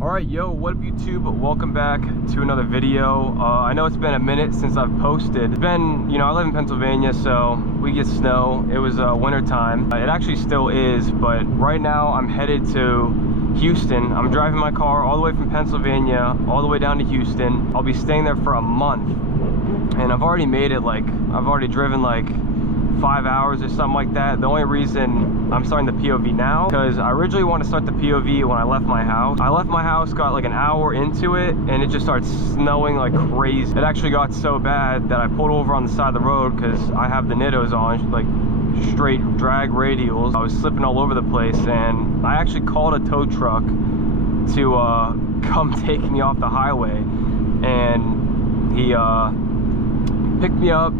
Alright, yo, what up YouTube? Welcome back to another video. I know it's been a minute since I've posted. It's been, I live in Pennsylvania, so we get snow. It was winter time. It actually still is, but right now I'm headed to Houston. I'm driving my car all the way from Pennsylvania, all the way down to Houston. I'll be staying there for a month. And I've already made it, I've already driven 5 hours or something like that. The only reason I'm starting the POV now, because I originally wanted to start the POV when I left my house. I left my house, got an hour into it, and it just started snowing like crazy. It actually got so bad that I pulled over on the side of the road because I have the Nittos on, straight drag radials. I was slipping all over the place, and I actually called a tow truck to come take me off the highway, and he picked me up,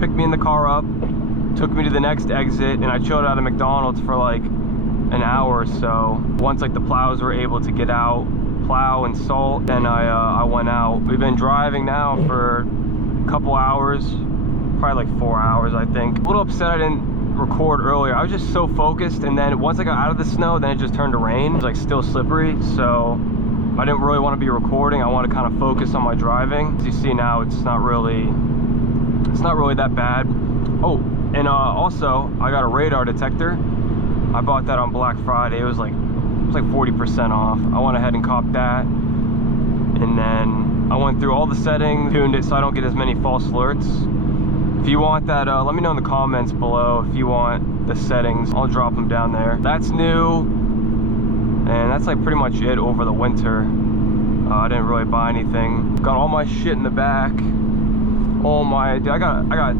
picked me in the car up, took me to the next exit, and I chilled out at McDonald's for an hour or so. Once the plows were able to get out, plow and salt, then I went out. We've been driving now for a couple hours, probably 4 hours I think. A little upset I didn't record earlier. I was just so focused, and then once I got out of the snow, then it just turned to rain. It was still slippery, so I didn't really want to be recording. I want to kind of focus on my driving. As you see now, it's not really that bad. Oh, and also I got a radar detector. I bought that on Black Friday. It was like 40% off. I went ahead and copped that, and then I went through all the settings, tuned it so I don't get as many false alerts. If you want that, let me know in the comments below if you want the settings. I'll drop them down there. That's new, and that's pretty much it over the winter. I didn't really buy anything. Got all my shit in the back. Oh my, dude, I got,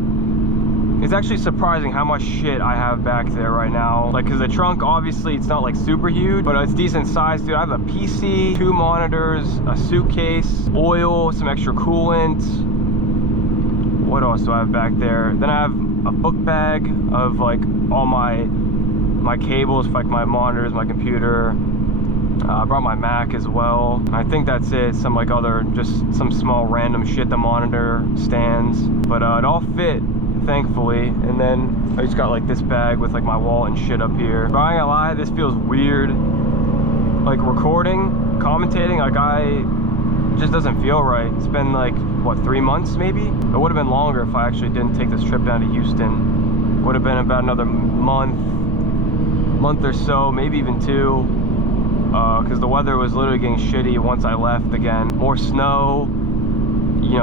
it's actually surprising how much shit I have back there right now. Cause the trunk, obviously it's not super huge, but it's decent size, dude. I have a PC, 2 monitors, a suitcase, oil, some extra coolant. What else do I have back there? Then I have a book bag of all my cables for my monitors, my computer. I brought my Mac as well. I think that's it. Some other, just some small random shit, the monitor stands. But it all fit, thankfully. And then I just got this bag with my wallet and shit up here. But I ain't gonna lie, this feels weird. Recording, commentating, it just doesn't feel right. It's been what, 3 months maybe? It would have been longer if I actually didn't take this trip down to Houston. Would have been about another month or so, maybe even 2. Because the weather was literally getting shitty once I left again. More snow,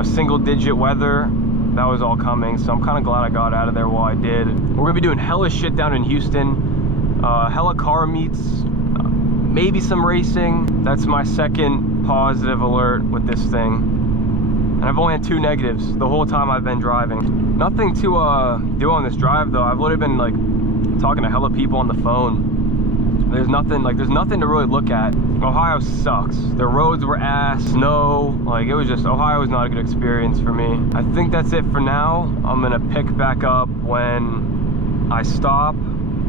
single digit weather. That was all coming, so I'm kind of glad I got out of there while I did. We're gonna be doing hella shit down in Houston. Hella car meets, maybe some racing. That's my second positive alert with this thing. And I've only had 2 negatives the whole time I've been driving. Nothing to do on this drive though. I've literally been talking to hella people on the phone. There's nothing to really look at. Ohio sucks. The roads were ass, snow, it was just, Ohio was not a good experience for me. I think that's it for now. I'm gonna pick back up when I stop,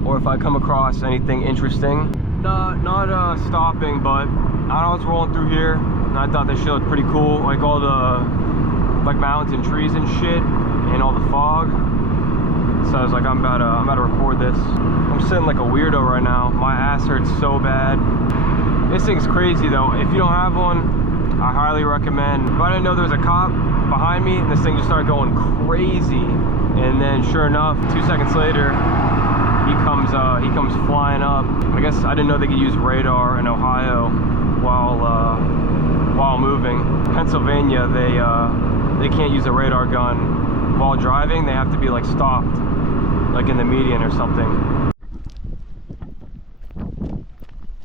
or if I come across anything interesting. Not stopping, but I was rolling through here, and I thought this shit looked pretty cool. All the, mountains and trees and shit, and all the fog. So I was I'm about to record this. I'm sitting like a weirdo right now. My ass hurts so bad. This thing's crazy though. If you don't have one, I highly recommend. If I didn't know there was a cop behind me, and this thing just started going crazy. And then sure enough, 2 seconds later, he comes flying up. I guess I didn't know they could use radar in Ohio while moving. Pennsylvania, they can't use a radar gun while driving. They have to be stopped, in the median or something.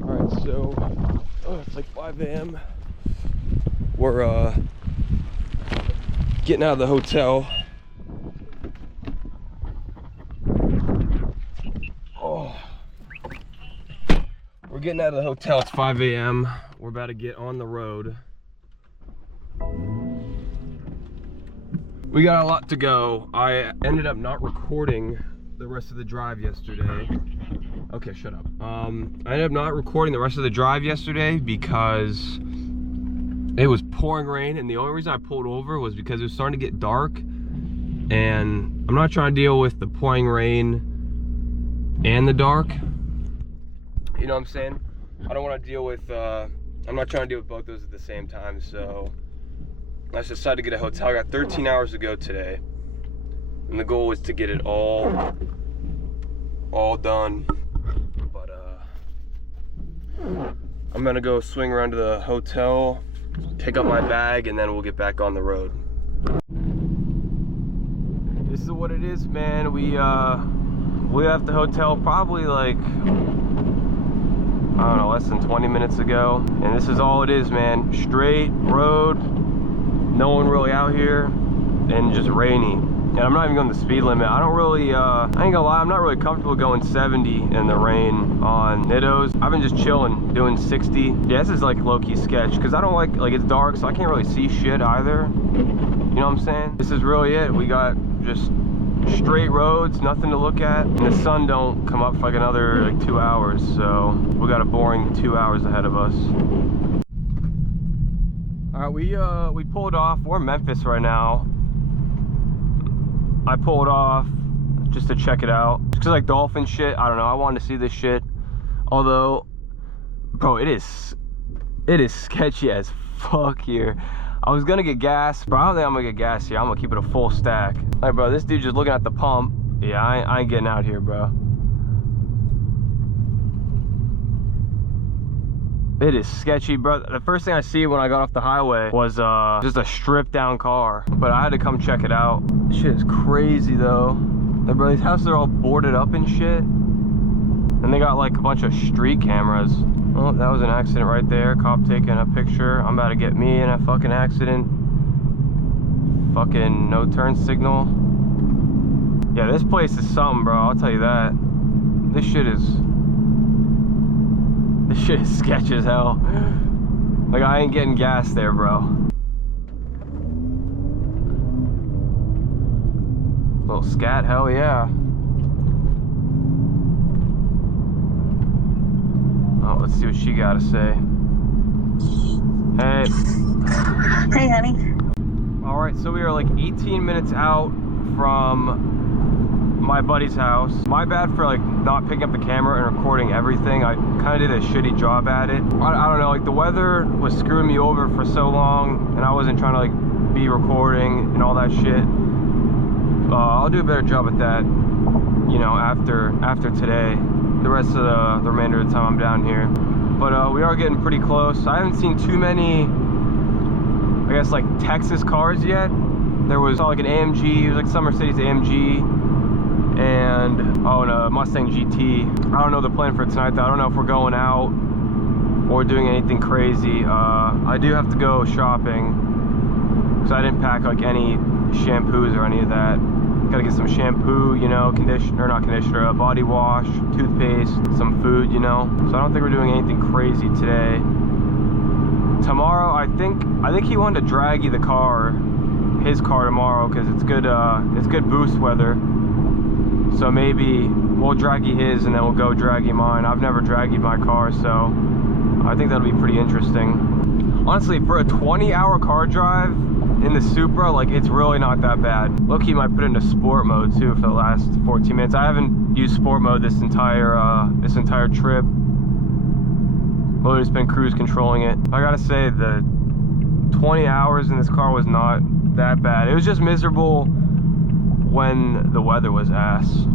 All right, so it's 5 a.m. We're getting out of the hotel. We're getting out of the hotel. It's 5 a.m. We're about to get on the road. We got a lot to go. I ended up not recording the rest of the drive yesterday. Okay, shut up. I ended up not recording the rest of the drive yesterday because it was pouring rain, and the only reason I pulled over was because it was starting to get dark, and I'm not trying to deal with the pouring rain and the dark. You know what I'm saying? I don't want to deal with I'm not trying to deal with both those at the same time, so I just decided to get a hotel. I got 13 hours to go today, and the goal was to get it all done. But I'm gonna go swing around to the hotel, pick up my bag, and then we'll get back on the road. This is what it is, man. We left the hotel probably like, I don't know, less than 20 minutes ago, and this is all it is, man. Straight road, no one really out here, and just rainy. And I'm not even going the speed limit. I don't really, I ain't gonna lie, I'm not really comfortable going 70 in the rain on Nittos. I've been just chilling, doing 60. Yeah, this is like low-key sketch, because I don't like it's dark, so I can't really see shit either. You know what I'm saying? This is really it. We got just straight roads, nothing to look at, and the sun don't come up for like another like 2 hours, so we got a boring 2 hours ahead of us. All right, we pulled off. We're in Memphis right now. I pulled off just to check it out, just like dolphin shit. I don't know, I wanted to see this shit, although bro, it is sketchy as fuck here. I was gonna get gas, but I don't think I'm gonna get gas here. I'm gonna keep it a full stack. All right, bro, this dude just looking at the pump. Yeah, I ain't getting out here, bro. It is sketchy, bro. The first thing I see when I got off the highway was just a stripped down car, but I had to come check it out. This shit is crazy though. Like, bro, these houses are all boarded up and shit, and they got like a bunch of street cameras. Oh, that was an accident right there. Cop taking a picture. I'm about to get me in a fucking accident. Fucking no turn signal. Yeah, this place is something, bro. I'll tell you that. This shit is sketchy as hell. Like, I ain't getting gas there, bro. Little scat, hell yeah. Oh, let's see what she gotta say. Hey. Hey, honey. All right, so we are like 18 minutes out from my buddy's house. My bad for like not picking up the camera and recording everything. I kind of did a shitty job at it. I don't know, like the weather was screwing me over for so long, and I wasn't trying to like be recording and all that shit. I'll do a better job at that, you know, after today. The rest of the remainder of the time I'm down here. But we are getting pretty close. I haven't seen too many, I guess, like Texas cars yet. There was like an AMG, it was like some Mercedes AMG, and and a Mustang GT. I don't know the plan for tonight though. I don't know if we're going out or doing anything crazy. I do have to go shopping, because I didn't pack like any shampoos or any of that. Gotta get some shampoo, you know, a body wash, toothpaste, some food, you know. So I don't think we're doing anything crazy today. Tomorrow, I think he wanted to draggy his car tomorrow, because it's good boost weather. So maybe we'll draggy his and then we'll go draggy mine. I've never draggied my car, so I think that'll be pretty interesting. Honestly, for a 20-hour car drive in the Supra, like, it's really not that bad. Low-key might put it into sport mode too for the last 14 minutes. I haven't used sport mode this entire trip. I've just been cruise controlling it. I gotta say, the 20 hours in this car was not that bad. It was just miserable when the weather was ass.